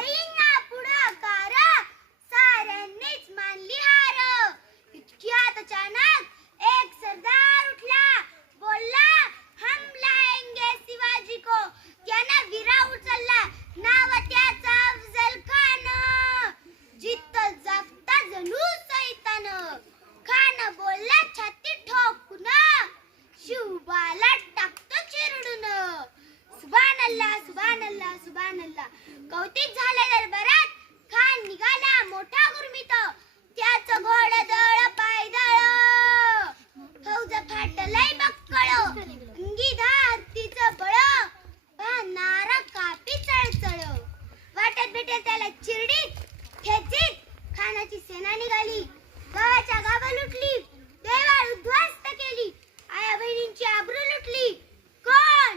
घेईना पुढाकार, साऱ्यांनीच मानली हार. इतक्यात अचानक एक सरदार उठला, बोलला हम लाएंगे शिवाजी को. त्यानं विरा उचलला, नाव त्याचं अफजल खान. जित जागता जणू सैतान, खान बोलला छाती ठोकून, शिवबाला टाकतो चिरडून. सुभान अल्लाह सुभान अल्लाह सुभान अल्लाह. कौतिक झाले दरबारात, खान निघाला मोठा गुरमीत. त्याचं घोडदळ पायदळ, फौज फाटलंय बक्कळ. अंगी धारतीचं बळ, भानारा कापी चळचळ. वाटत भेटेल त्याला चिरडीत ठेचीत, खानाची सेना निघाली. गावाच्या गावा लुटली, देवाळ उद्ध्वस्त केली. आया बहिणींची आबरू लुटली. कोण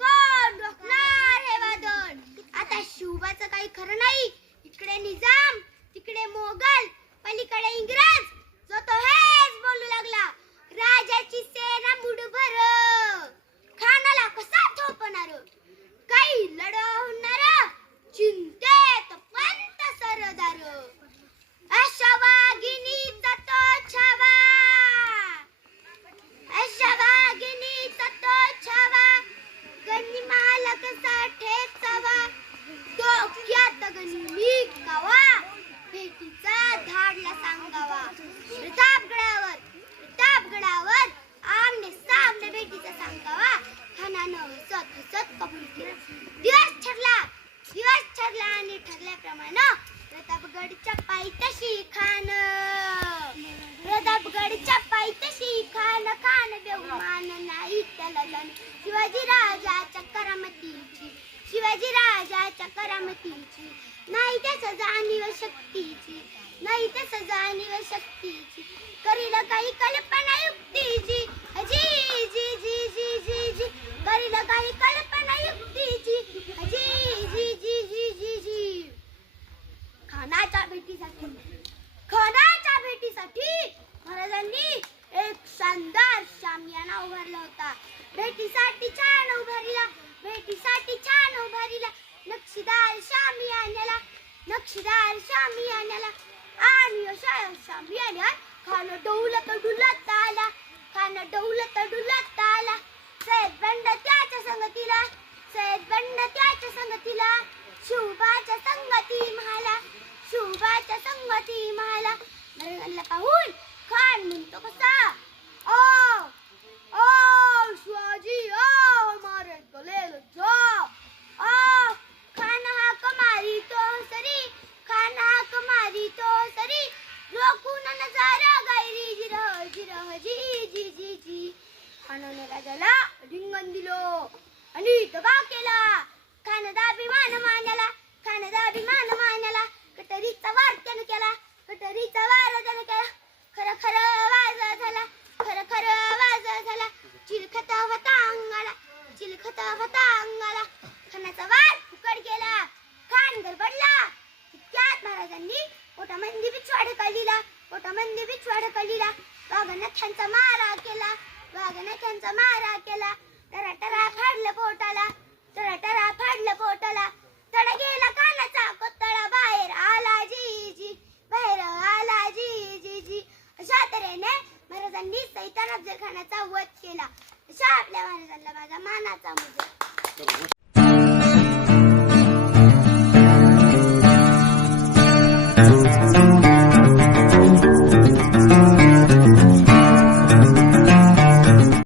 कोण रोखणार हे वादळ. आता शिवबाचं काही खरं नाही. इकडे निजाम, तिकडे मोगल, पलीकडे इंग्रज. जो तो हेच बोलू लागला, राजाची सेना मुठभर. खानाला कसा थोपणार, काही लढा होणार, चिंतेत पंत सरदार. अशा वाघिणीचा तो छावा, अशा वाघिणीचा तो छावा, गनिमाला कसा ठेचावा. डोक्यात गनिमी कावा, भेटीचा धाडला सांगावा. प्रतापगडावर आमने सामने भेटीचा सांगावा. खानानं हसत हसत कबूल केला. दिवस ठरला आणि ठरल्याप्रमाणे प्रतापगडच्या पायथ्याशी खान. प्रतापगडच्या पायथ्याशी खान. खान बेहुमान नाही त्याला जाण, शिवाजी राजाच्या करामतीची, शिवाजी राजाच्या करामतीची. नाही त्याचं जाणीव शक्तीची, नाही त्याचं जाणीव शक्तीची. करील काही कल्पना युक्तीची, जी जी जी जी जी जी. करील काही कल्पना युक्तीची, जी जी जी जी जी जी. खानाच्या भेटीसाठी महाराजांनी एक शानदार शामियाना उभारला होता. भेटीसाठी छान उभारीला नक्षीदार शामियान्याला. आणि अशा शामियान्यात खान डौलत डुलत आला. सैद बंड त्याच्या संगतीला, शिवबाच्या संगती म्हाला. महाराजांना पाहून खान म्हणतो कसा, ओ ओ शिवाजी, ओ मारे गले लज्जा. ओ खान हाक मारी तो सरी, रोखून नजारा गायरी जिरह जिरह जी जी जी जी. खानाने राजाला रिंगण दिलो आणि दबाव केला. खानाचा अभिमान मानला. कटरीचा वार त्यानं केला. खर खर वाज झाला. चिलखत होता अंगाला. खानाचा वार फुकट गेला. खान गडबडला. इतक्यात महाराजांनी पोटामध्ये बिछवा ढकलीला. वाघानं त्यांचा मारा केला. टरा फाडलं पोटाला. तड गेला खानाचा कोतळा. बाहेर आला जी जी. अशा तऱ्हेने महाराजांनी सैतान अफजल खानाचा वध केला. अशा आपल्या महाराजांना माझा मानाचा मुजरा.